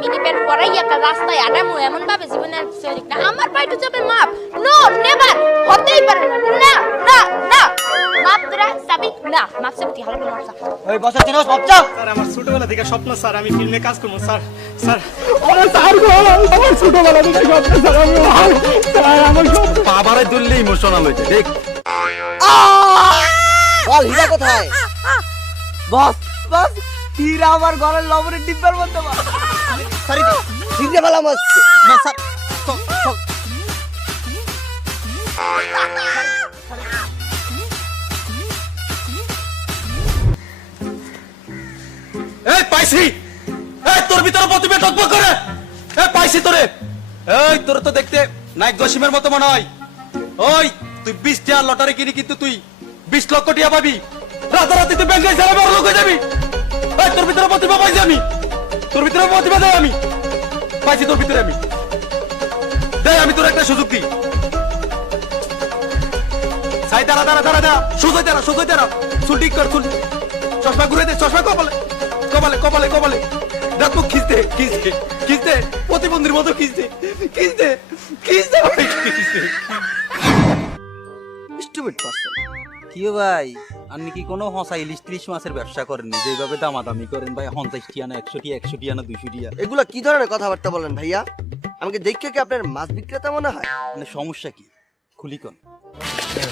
mini pant পরাই একটা রাস্তায় আডামু এমন ভাবে জীবনে আর কিছু হইক না আমার পাইটু যাবে মাপ নো নেভার হতেই পারে না না না না মাপ তোরা সাবি না মাপ সাবি হালো করে মাপ ওই বসা চিনোস বাচ্চা স্যার আমার ছোটবেলা থেকে স্বপ্ন স্যার আমি ফিল্মে কাজ করবো স্যার স্যার আরে স্যার গো আমার ছোটবেলা থেকে স্বপ্ন স্যার আমি স্যার আমার স্বপ্ন বাবারে দুললে ইমোশনাল হইছে দেখ বল হীরা কোথায় বস বস হীরা আমার ঘরের লবণের ডিব্বার মধ্যে বস সরি হীরা वाला মত না স্যার এই পাইছি এই তোর ভিতরে প্রতিভা টকবক করে এই পাইছি তোরে এই তোর তো দেখতে নায়ক জসিমের মতো মনে হয় ওই তুই 20 টা লটারি কিনি কিন্তু তুই 20 লক্ষ টাকা পাবি রাতারাতি তুই ব্যাংকে যাবে বড় লোক হয়ে যাবি এই তোর ভিতরে প্রতিভা পাইছি আমি তোর ভিতরে প্রতিভা দেই আমি পাইছি তোর ভিতরে আমি দেই আমি তোর একটা সুযোগ দিই সাই দাঁড়া দাঁড়া দাঁড়া দাঁড়া সোজা দাঁড়া চুল ঠিক কর চুল চশমা ঘুরে দে চশমা কপালে কপালে কপালে দেখ মুখ খিচতে প্রতিবন্ধীর মতো খিচতে স্টুপিড পারসন কি ভাই আপনি কি কোনো হসা ইলিশ 30 মাসের ব্যবসা করেন যেভাবে দামাদামি করেন ভাই 50 টিয়া না 100 টিয়া 100 টিয়া না 200 টিয়া এগুলা কি ধরনের কথাবার্তা বলেন ভাইয়া আমাকে দেখে কি আপনার মাছ বিক্রেতা মনে হয় মানে সমস্যা কি খুলি কোন